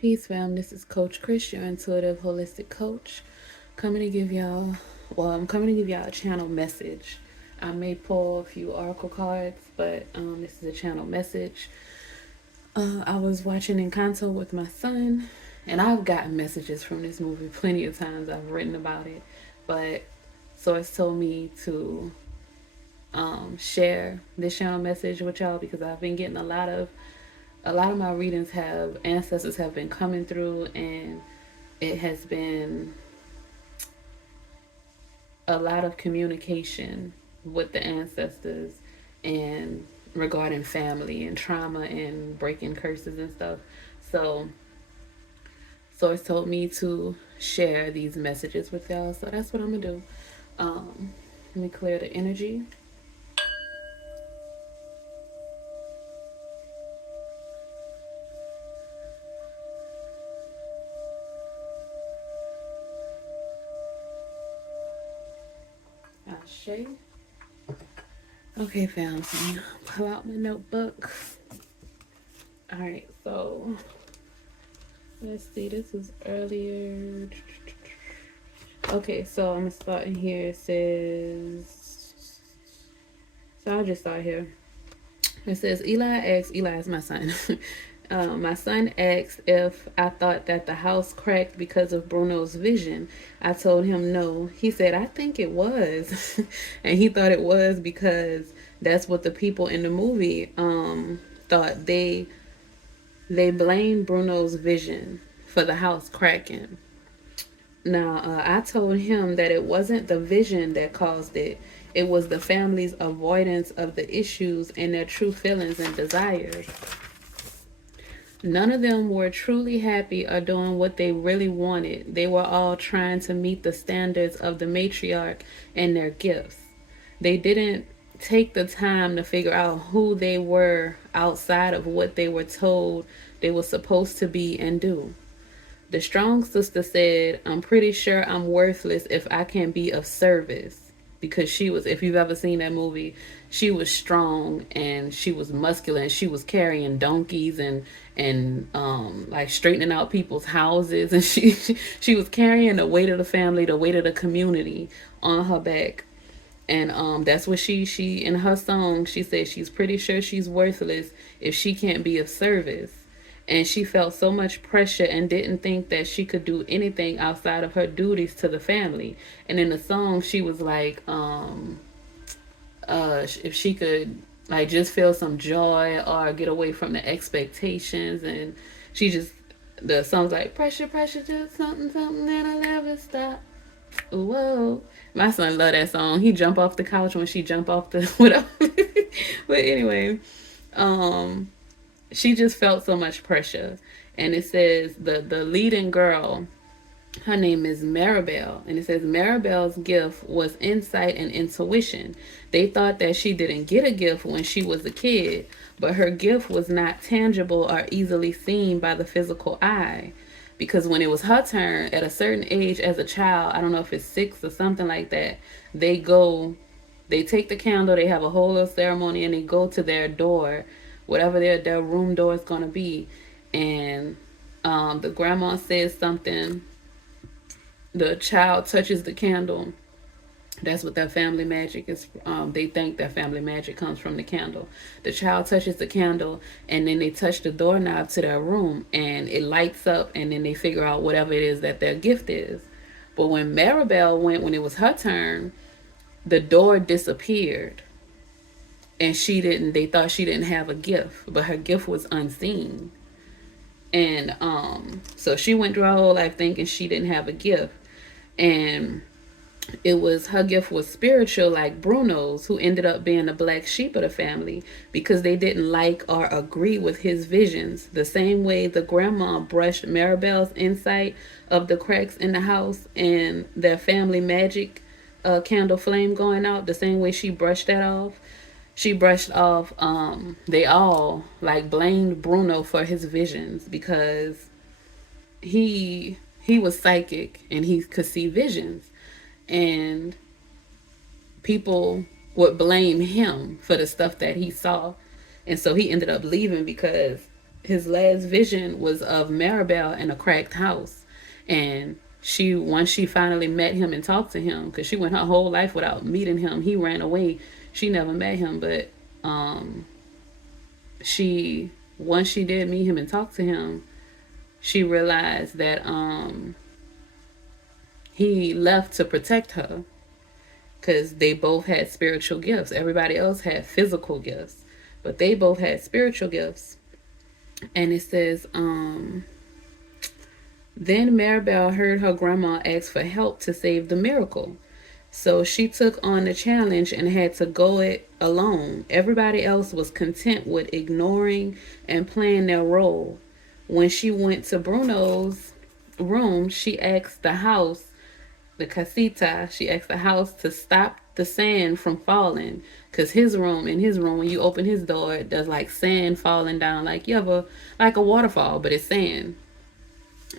Peace, fam. This is Coach Chris, your intuitive holistic coach, coming to give y'all. I'm coming to give y'all a channel message. I may pull a few oracle cards, but this is a channel message. I was watching Encanto with my son, and I've gotten messages from this movie plenty of times. I've written about it, but Source told me to share this channel message with y'all because I've been getting a lot of my readings have ancestors have been coming through, and it has been a lot of communication with the ancestors and regarding family and trauma and breaking curses and stuff. So Source told me to share these messages with y'all, so that's what I'm gonna do. Let me clear the energy. Ashe. Okay, fam. So pull out my notebook. All right, so let's see. This is earlier. Okay, so I'm gonna start in here. It says, so I'll just start here. It says, Eli is my son. My son asked if I thought that the house cracked because of Bruno's vision. I told him no. He said, I think it was. And he thought it was because that's what the people in the movie thought. They blamed Bruno's vision for the house cracking. Now, I told him that it wasn't the vision that caused it. It was the family's avoidance of the issues and their true feelings and desires. None of them were truly happy or doing what they really wanted. They were all trying to meet the standards of the matriarch and their gifts. They didn't take the time to figure out who they were outside of what they were told they were supposed to be and do. The strong sister said, I'm pretty sure I'm worthless if I can't be of service. Because she was, if you've ever seen that movie, she was strong and she was muscular and she was carrying donkeys and like straightening out people's houses, and she was carrying the weight of the family, the weight of the community on her back. And that's what she in her song she said she's pretty sure she's worthless if she can't be of service. And she felt so much pressure and didn't think that she could do anything outside of her duties to the family. And in the song she was like, if she could like just feel some joy or get away from the expectations, and she just, the song's like, pressure, pressure, just something, something that'll never stop. Whoa. My son love that song. He jump off the couch when she jump off the whatever. But anyway, um she just felt so much pressure. And it says the leading girl, her name is Maribel, and it says Maribel's gift was insight and intuition. They thought that she didn't get a gift when she was a kid, but her gift was not tangible or easily seen by the physical eye. Because when it was her turn, at a certain age as a child, I don't know if it's 6 or something like that, they go, they take the candle, they have a whole little ceremony, and they go to their door, whatever their room door is going to be. And the grandma says something, the child touches the candle. That's what their family magic is. They think that family magic comes from the candle. The child touches the candle, and then they touch the doorknob to their room, and it lights up, and then they figure out whatever it is that their gift is. But when Maribel went, when it was her turn, the door disappeared, and she didn't. They thought she didn't have a gift, but her gift was unseen. And so she went through her whole life thinking she didn't have a gift, and it was, her gift was spiritual, like Bruno's, who ended up being the black sheep of the family because they didn't like or agree with his visions. The same way the grandma brushed Maribel's insight of the cracks in the house and their family magic candle flame going out, the same way she brushed that off. She brushed off, they all like blamed Bruno for his visions because he was psychic and he could see visions, and people would blame him for the stuff that he saw. And so he ended up leaving because his last vision was of Maribel in a cracked house. And she, once she finally met him and talked to him, because she went her whole life without meeting him, he ran away, she never met him. But she, once she did meet him and talk to him, she realized that he left to protect her, because they both had spiritual gifts. Everybody else had physical gifts, but they both had spiritual gifts. And it says, then Maribel heard her grandma ask for help to save the miracle. So she took on the challenge and had to go it alone. Everybody else was content with ignoring and playing their role. When she went to Bruno's room, she asked the house, the casita, she asked the house to stop the sand from falling. Cause in his room, when you open his door, there's like sand falling down, like you have like a waterfall, but it's sand.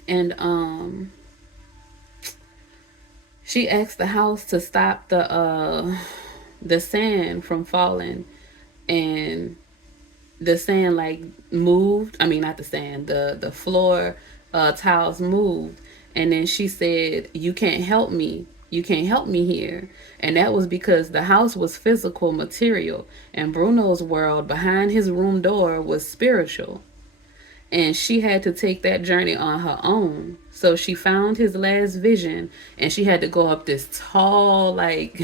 And she asked the house to stop the sand from falling, and the sand like moved. I mean, not the sand, the floor tiles moved. And then she said, "You can't help me. You can't help me here." And that was because the house was physical, material, and Bruno's world behind his room door was spiritual. And she had to take that journey on her own. So she found his last vision, and she had to go up this tall, like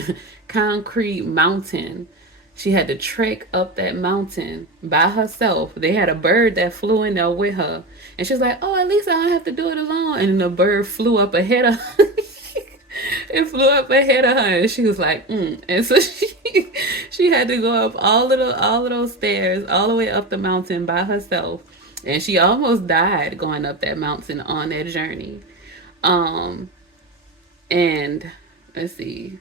concrete mountain. She had to trek up that mountain by herself. They had a bird that flew in there with her. And she's like, "Oh, at least I don't have to do it alone." And the bird flew up ahead of her. It flew up ahead of her, and she was like, And so she had to go up all of those stairs, all the way up the mountain by herself. And she almost died going up that mountain on that journey. Um, and let's see.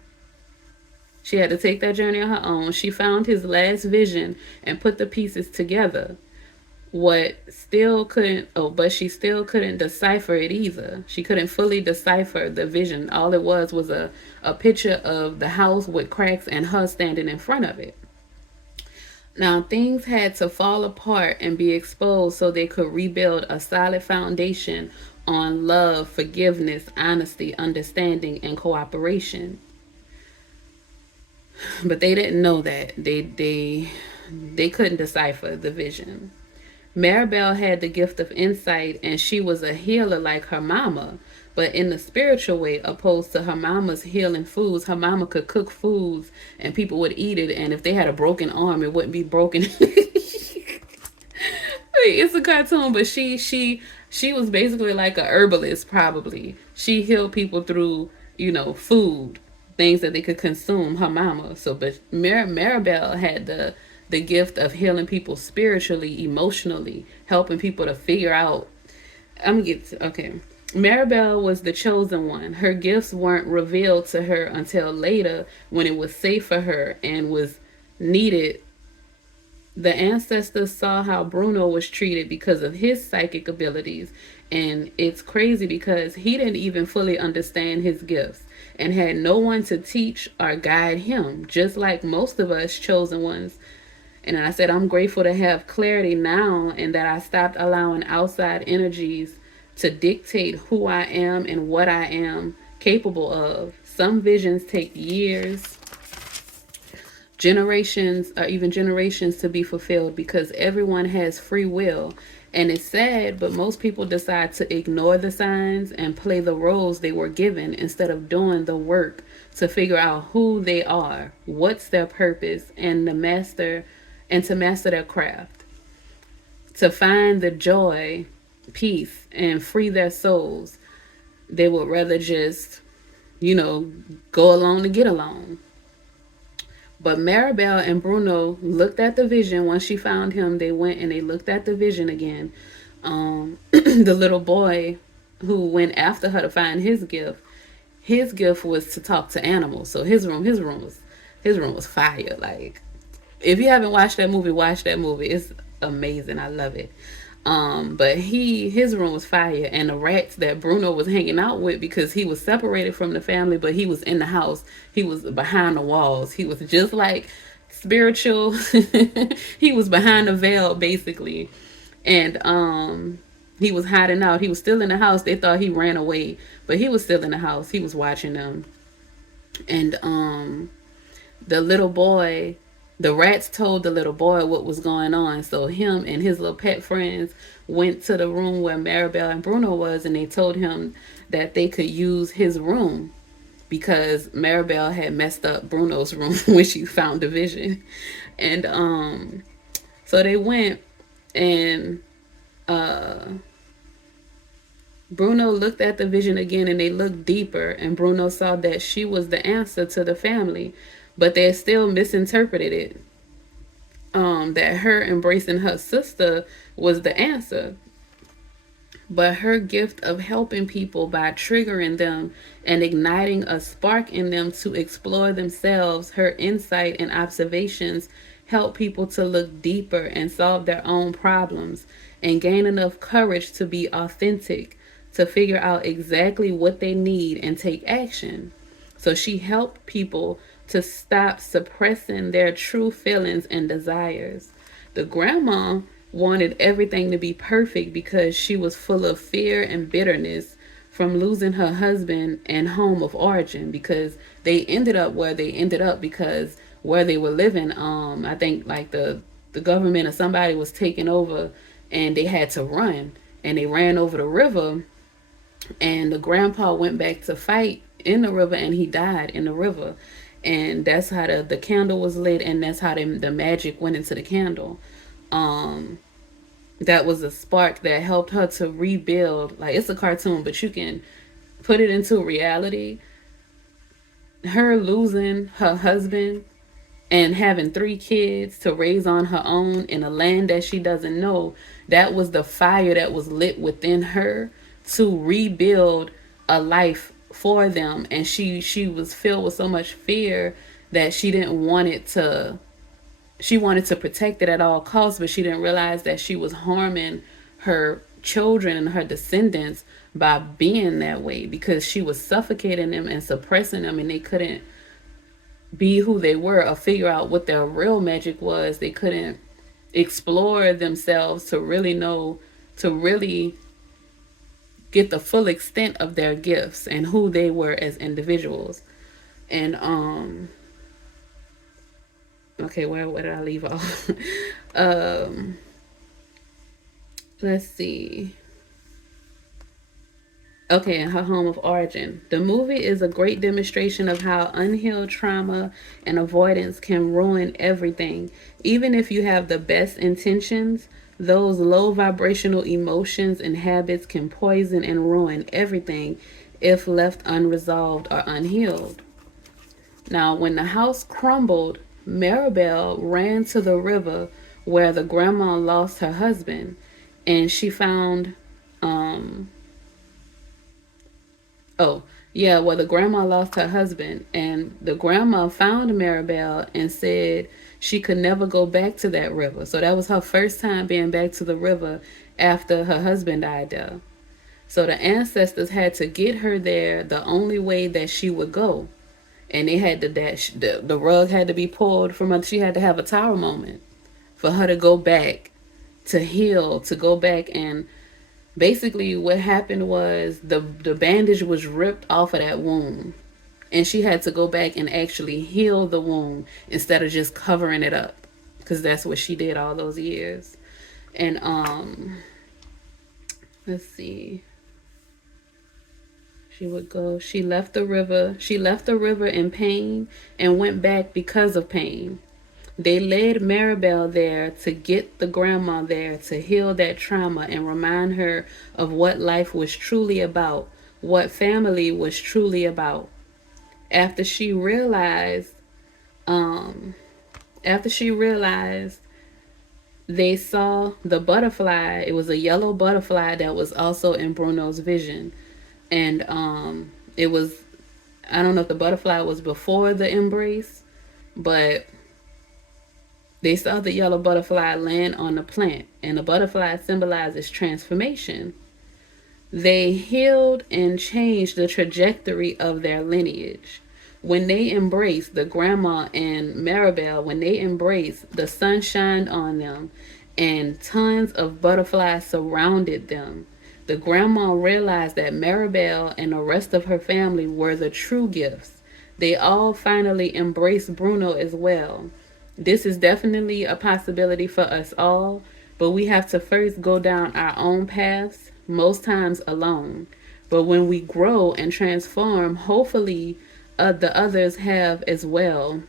She had to take that journey on her own. She found his last vision and put the pieces together. What still couldn't, oh, but she still couldn't decipher it either. She couldn't fully decipher the vision. All it was a picture of the house with cracks and her standing in front of it. Now, things had to fall apart and be exposed so they could rebuild a solid foundation on love, forgiveness, honesty, understanding, and cooperation. But they didn't know that. They couldn't decipher the vision. Maribel had the gift of insight, and she was a healer like her mama, but in the spiritual way, opposed to her mama's healing foods. Her mama could cook foods and people would eat it, and if they had a broken arm, it wouldn't be broken. It's a cartoon, but she was basically like a herbalist. Probably she healed people through food, things that they could consume. Her mama. So, but Maribel had the gift of healing people spiritually, emotionally, helping people to figure out. I'm gonna get to, okay. Maribel was the chosen one. Her gifts weren't revealed to her until later, when it was safe for her and was needed. The ancestors saw how Bruno was treated because of his psychic abilities, and it's crazy because he didn't even fully understand his gifts and had no one to teach or guide him, just like most of us chosen ones. And I said, I'm grateful to have clarity now, and that I stopped allowing outside energies to dictate who I am and what I am capable of. Some visions take years, generations, or even generations to be fulfilled, because everyone has free will. And it's sad, but most people decide to ignore the signs and play the roles they were given instead of doing the work to figure out who they are, what's their purpose, and to master their craft, to find the joy, peace, and free their souls. They would rather just, go along to get along. But Maribel and Bruno looked at the vision. Once she found him, they went and they looked at the vision again. The little boy who went after her to find his gift was to talk to animals. So his room was fire. Like, if you haven't watched that movie, watch that movie. It's amazing. I love it. But his room was fire, and the rats that Bruno was hanging out with, because he was separated from the family, but he was in the house. He was behind the walls. He was just like spiritual. He was behind the veil, basically. And he was hiding out. He was still in the house. They thought he ran away, but he was still in the house. He was watching them. And the little boy, the rats told the little boy what was going on. So him and his little pet friends went to the room where Maribel and Bruno was, and they told him that they could use his room because Maribel had messed up Bruno's room when she found the vision. And so they went, and Bruno looked at the vision again, and they looked deeper, and Bruno saw that she was the answer to the family, but they still misinterpreted it. That her embracing her sister was the answer. But her gift of helping people by triggering them and igniting a spark in them to explore themselves, her insight and observations help people to look deeper and solve their own problems and gain enough courage to be authentic, to figure out exactly what they need and take action. So she helped people to stop suppressing their true feelings and desires. The grandma wanted everything to be perfect because she was full of fear and bitterness from losing her husband and home of origin, because they ended up where they ended up because where they were living, I think like the government or somebody was taking over, and they had to run, and they ran over the river, and the grandpa went back to fight in the river, and he died in the river. And that's how the candle was lit, and that's how the magic went into the candle. um that was a spark that helped her to rebuild. Like, it's a cartoon, but you can put it into reality. Her losing her husband and having 3 kids to raise on her own in a land that she doesn't know, that was the fire that was lit within her to rebuild a life for them. And she was filled with so much fear that she wanted to protect it at all costs, but she didn't realize that she was harming her children and her descendants by being that way, because she was suffocating them and suppressing them, and they couldn't be who they were or figure out what their real magic was. They couldn't explore themselves to really know, to really get the full extent of their gifts and who they were as individuals. And okay, where did I leave off? um let's see. Okay, in her home of origin. The movie is a great demonstration of how unhealed trauma and avoidance can ruin everything. Even if you have the best intentions, those low vibrational emotions and habits can poison and ruin everything if left unresolved or unhealed. Now, when the house crumbled, Maribel ran to the river where the grandma lost her husband, and she found um oh, yeah, well, the grandma lost her husband, and the grandma found Maribel and said she could never go back to that river. So that was her first time being back to the river after her husband died there. So the ancestors had to get her there the only way that she would go. And they had to dash, the rug had to be pulled from her. She had to have a tower moment for her to go back, to heal, to go back. And basically what happened was the bandage was ripped off of that wound, and she had to go back and actually heal the wound instead of just covering it up, because that's what she did all those years. And let's see. She left the river in pain and went back because of pain. They led Maribel there to get the grandma there to heal that trauma and remind her of what life was truly about, what family was truly about. After she realized, um, after she realized they saw the butterfly, it was a yellow butterfly that was also in Bruno's vision. And it was, I don't know if the butterfly was before the embrace, but they saw the yellow butterfly land on the plant, and the butterfly symbolizes transformation. They healed and changed the trajectory of their lineage. When they embraced, the grandma and Maribel, when they embraced, the sun shined on them, and tons of butterflies surrounded them. The grandma realized that Maribel and the rest of her family were the true gifts. They all finally embraced Bruno as well. This is definitely a possibility for us all, but we have to first go down our own paths, most times alone. But when we grow and transform, hopefully the others have as well.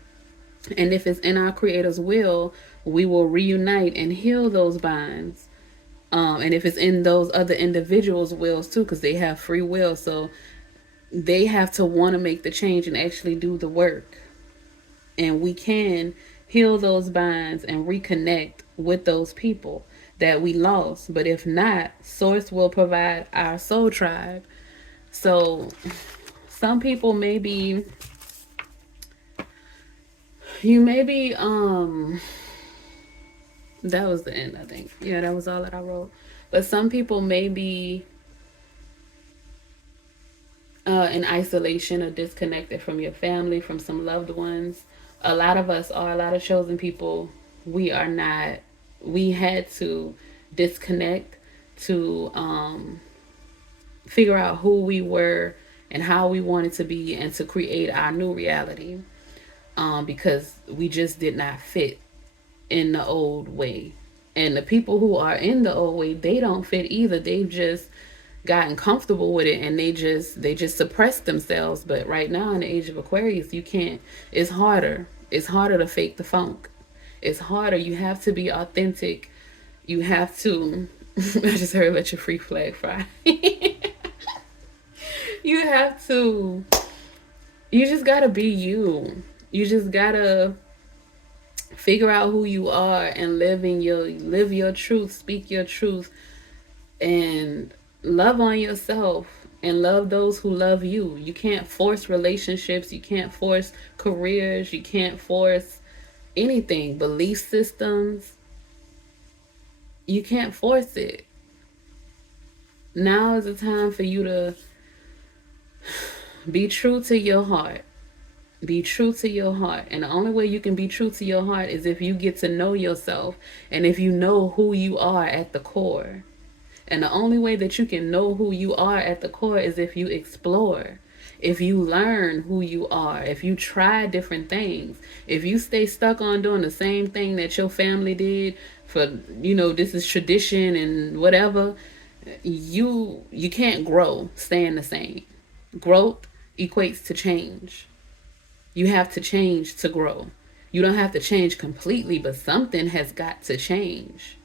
And if it's in our Creator's will, we will reunite and heal those bonds. And if it's in those other individuals' wills too, because they have free will, so they have to want to make the change and actually do the work. And we can heal those bonds and reconnect with those people that we lost. But if not, Source will provide our soul tribe. So some people may be, you may be, that was the end, I think. Yeah, that was all that I wrote. But some people may be in isolation or disconnected from your family, from some loved ones. A lot of us are, a lot of chosen people, we are not, we had to disconnect to figure out who we were and how we wanted to be and to create our new reality, because we just did not fit in the old way. And the people who are in the old way, they don't fit either. They've just gotten comfortable with it and they just suppress themselves. But right now in the age of Aquarius, you can't, it's harder. It's harder to fake the funk. It's harder. You have to be authentic. You have to I just heard let your free flag fly. You have to, you just gotta be you. You just gotta figure out who you are and live your truth, speak your truth, and love on yourself and love those who love you. You can't force relationships, you can't force careers, you can't force anything, belief systems. You can't force it. Now is the time for you to be true to your heart. Be true to your heart. And the only way you can be true to your heart is if you get to know yourself and if you know who you are at the core. And the only way that you can know who you are at the core is if you explore, if you learn who you are, if you try different things. If you stay stuck on doing the same thing that your family did for, this is tradition and whatever, you can't grow staying the same. Growth equates to change. You have to change to grow. You don't have to change completely, but something has got to change.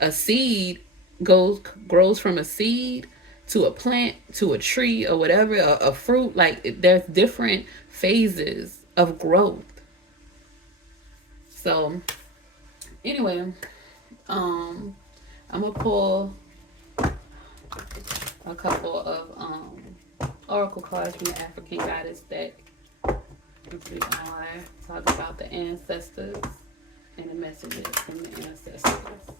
A seed grows from a seed to a plant to a tree or whatever, a fruit. Like there's different phases of growth. So anyway, I'm gonna pull a couple of oracle cards from the African Goddess deck. We are talking about the ancestors and the messages from the ancestors.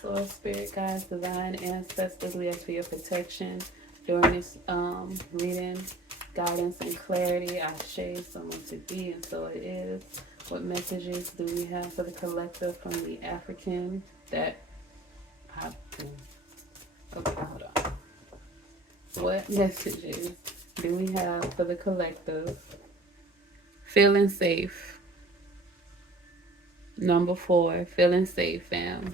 So, spirit guides, divine ancestors, we ask for your protection during this reading, guidance and clarity. I shade someone to be, and so it is. What messages do we have for the collective from the African that have to? Okay, hold on. What messages do we have for the collective? Feeling safe. Number 4, feeling safe, fam.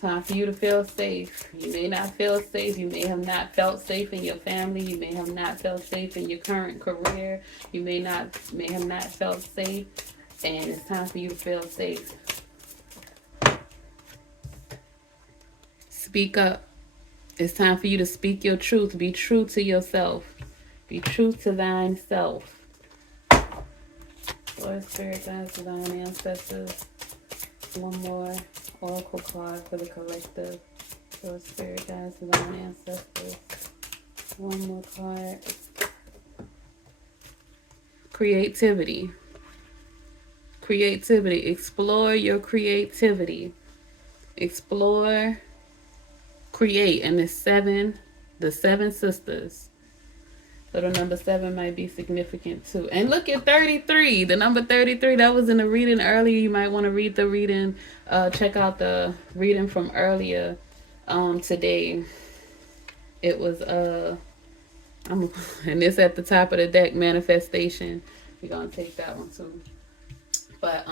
Time for you to feel safe. You may not feel safe. You may have not felt safe in your family. You may have not felt safe in your current career. You may have not felt safe. And it's time for you to feel safe. Speak up. It's time for you to speak your truth. Be true to yourself. Be true to thine self. Lord, spirit, guides, divine ancestors. One more oracle card for the collective. Lord, spirit, guides, divine ancestors. One more card. Creativity. Creativity. Explore your creativity. Explore, create. And the seven sisters. So the number 7 might be significant too. And look at 33. The number 33, that was in the reading earlier. You might want to read the reading. Check out the reading from earlier today. It was and it's at the top of the deck, manifestation. We're gonna take that one too. But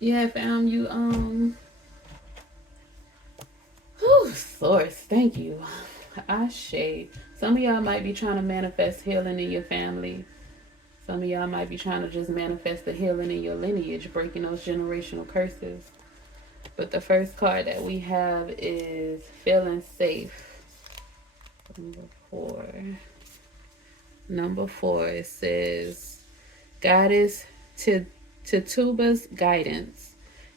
yeah, fam, you source, thank you. Ashe. Some of y'all might be trying to manifest healing in your family. Some of y'all might be trying to just manifest the healing in your lineage, breaking those generational curses. But the first card that we have is feeling safe. Number 4. Number 4, it says, Goddess Tituba's guidance.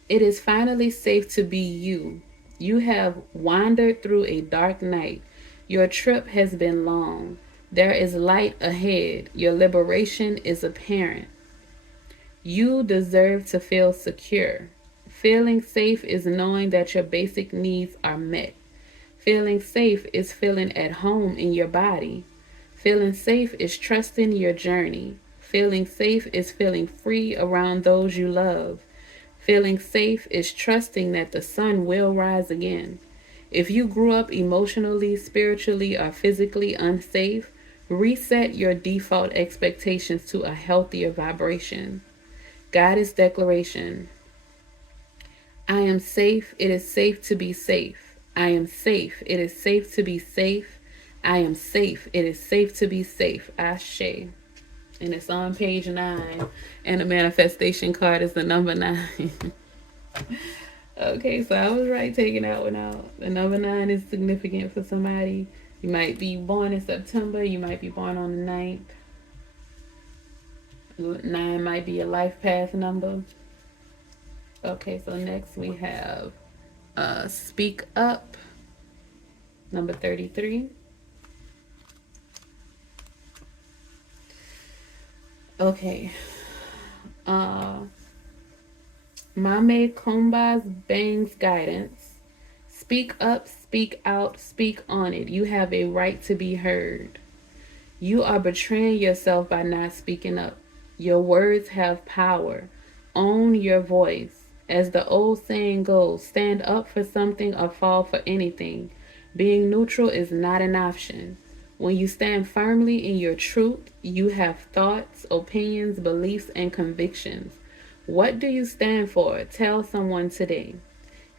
It is finally safe to be you. You have wandered through a dark night. Your trip has been long. There is light ahead. Your liberation is apparent. You deserve to feel secure. Feeling safe is knowing that your basic needs are met. Feeling safe is feeling at home in your body. Feeling safe is trusting your journey. Feeling safe is feeling free around those you love. Feeling safe is trusting that the sun will rise again. If you grew up emotionally, spiritually, or physically unsafe, reset your default expectations to a healthier vibration. Goddess declaration. I am safe. It is safe to be safe. I am safe. It is safe to be safe. I am safe. It is safe to be safe. Ashe. And it's on page 9. And the manifestation card is the number 9. Okay, so I was right taking that one out. The number 9 is significant for somebody. You might be born in September. You might be born on the 9th. 9 might be a life path number. Okay, so next we have Speak Up, number 33. Okay. Mame Komba's Bang's guidance. Speak up, speak out, speak on it. You have a right to be heard. You are betraying yourself by not speaking up. Your words have power. Own your voice. As the old saying goes, stand up for something or fall for anything. Being neutral is not an option. When you stand firmly in your truth, you have thoughts, opinions, beliefs, and convictions. What do you stand for? Tell someone today.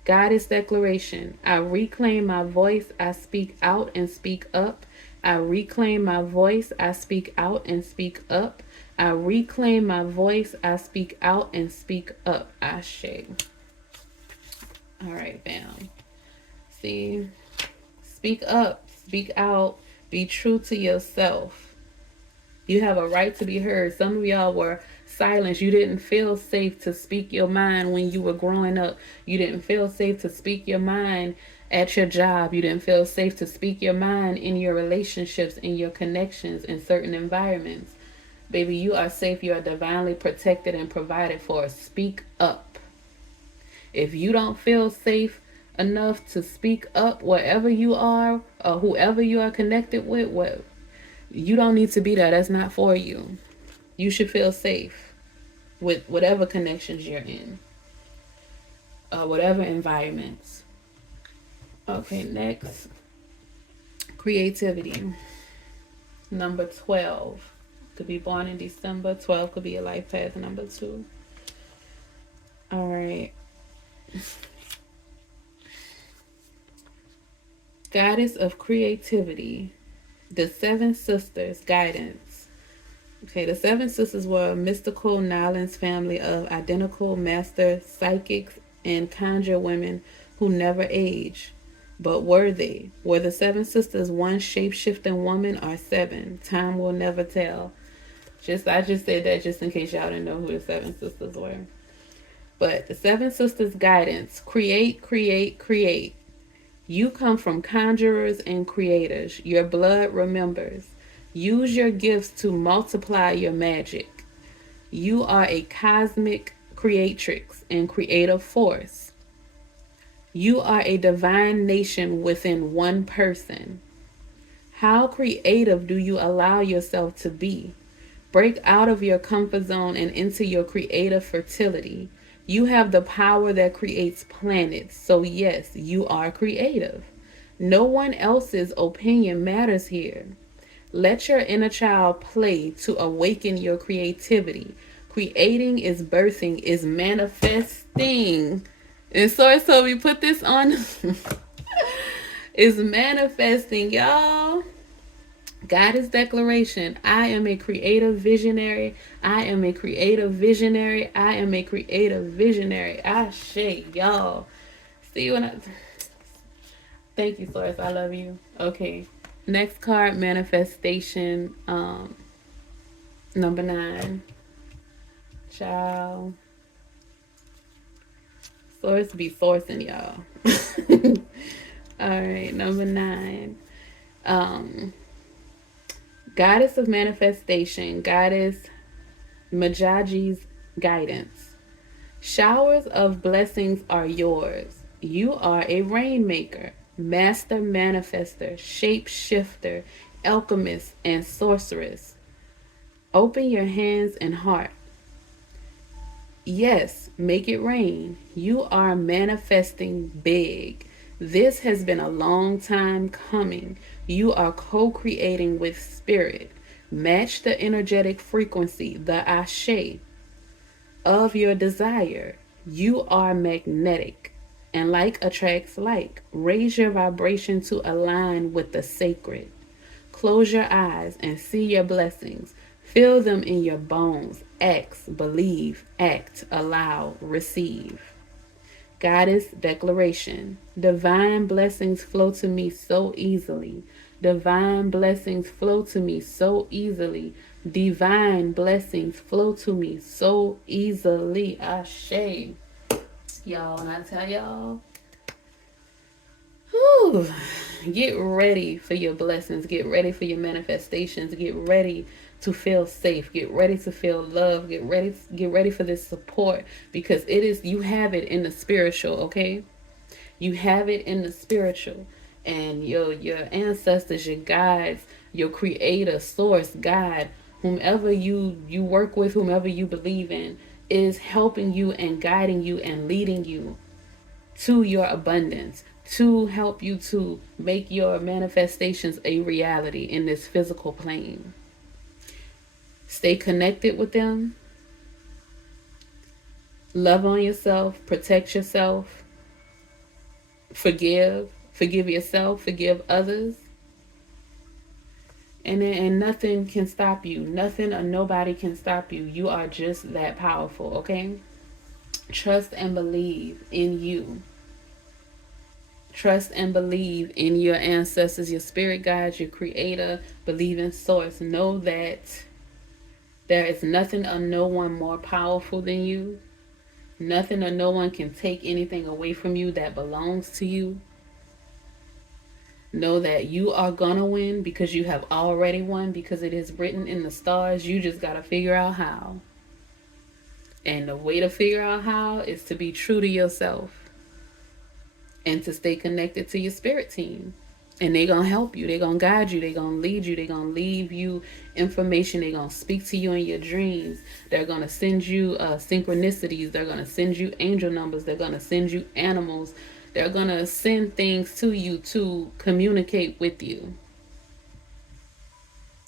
Goddess declaration. I reclaim my voice. I speak out and speak up. I reclaim my voice. I speak out and speak up. I reclaim my voice. I speak out and speak up. Ashe. All right, fam. See, speak up, speak out, be true to yourself. You have a right to be heard. Some of y'all were silenced. You didn't feel safe to speak your mind when you were growing up. You didn't feel safe to speak your mind at your job. You didn't feel safe to speak your mind in your relationships, in your connections, in certain environments. Baby, you are safe. You are divinely protected and provided for. Speak up. If you don't feel safe enough to speak up wherever you are or whoever you are connected with, you don't need to be there. That's not for you. You should feel safe with whatever connections you're in, whatever environments. Okay, next. Creativity. Number 12. Could be born in December. 12 could be a life path number 2. All right. Goddess of creativity. The Seven Sisters guidance. Okay, the Seven Sisters were a mystical Nylon's family of identical master psychics and conjure women who never age. But were they? Were the Seven Sisters one shape-shifting woman or 7? Time will never tell. I just said that just in case y'all didn't know who the Seven Sisters were. But the Seven Sisters guidance. Create, create, create. You come from conjurers and creators. Your blood remembers. Use your gifts to multiply your magic. You are a cosmic creatrix and creative force. You are a divine nation within one person. How creative do you allow yourself to be? Break out of your comfort zone and into your creative fertility. You have the power that creates planets. So, yes, you are creative. No one else's opinion matters here. Let your inner child play to awaken your creativity. Creating is birthing, is manifesting. And so we put this on is manifesting, y'all. Goddess declaration. I am a creative visionary. I am a creative visionary. I am a creative visionary. I shake, y'all. See when I thank you, Source. I love you. Okay. Next card, manifestation. Number 9. Child. Source be sourcing, y'all. All right, number 9. Goddess of manifestation, Goddess Majaji's guidance. Showers of blessings are yours. You are a rainmaker, master manifester, shape-shifter, alchemist, and sorceress. Open your hands and heart. Yes, make it rain. You are manifesting big. This has been a long time coming. You are co-creating with spirit. Match the energetic frequency, the ashe, of your desire. You are magnetic, and like attracts like. Raise your vibration to align with the sacred. Close your eyes and see your blessings. Feel them in your bones. Act, believe, act, allow, receive. Goddess declaration. Divine blessings flow to me so easily. Divine blessings flow to me so easily. Divine blessings flow to me so easily. Ashe. Y'all, when I tell y'all, whew, get ready for your blessings. Get ready for your manifestations. Get ready to feel safe. Get ready to feel love. Get ready for this support, because it is, you have it in the spiritual, okay? You have it in the spiritual. And your ancestors, your guides, your creator, source, God, whomever you work with, whomever you believe in, is helping you and guiding you and leading you to your abundance, to help you to make your manifestations a reality in this physical plane. Stay connected with them. Love on yourself. Protect yourself. Forgive. Forgive yourself. Forgive others. And nothing can stop you. Nothing or nobody can stop you. You are just that powerful, okay? Trust and believe in you. Trust and believe in your ancestors, your spirit guides, your creator. Believe in source. Know that there is nothing or no one more powerful than you. Nothing or no one can take anything away from you that belongs to you. Know that you are gonna win, because you have already won, because it is written in the stars. You just gotta figure out how. And the way to figure out how is to be true to yourself and to stay connected to your spirit team. And they're going to help you. They're going to guide you. They're going to lead you. They're going to leave you information. They're going to speak to you in your dreams. They're going to send you synchronicities. They're going to send you angel numbers. They're going to send you animals. They're going to send things to you to communicate with you.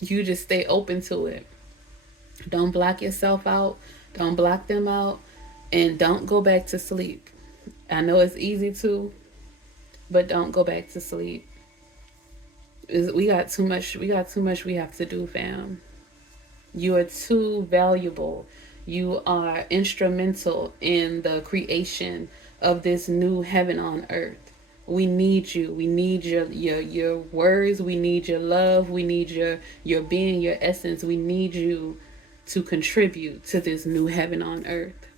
You just stay open to it. Don't block yourself out. Don't block them out. And don't go back to sleep. I know it's easy to, but don't go back to sleep. We got too much we have to do, fam. You are too valuable. You are instrumental in the creation of this new heaven on earth. We need you. We need your words. We need your love. We need your being, your essence. We need you to contribute to this new heaven on earth.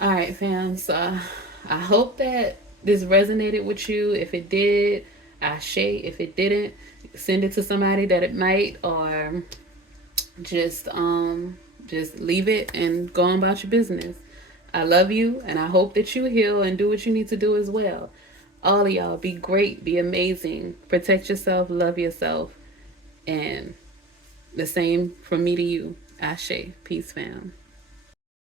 All right, fam. So I hope that this resonated with you. If it did, ashe. If it didn't, send it to somebody that it might, or just leave it and go on about your business. I love you, and I hope that you heal and do what you need to do as well. All of y'all be great, be amazing, protect yourself, love yourself, and the same from me to you. Ashe. Peace, fam.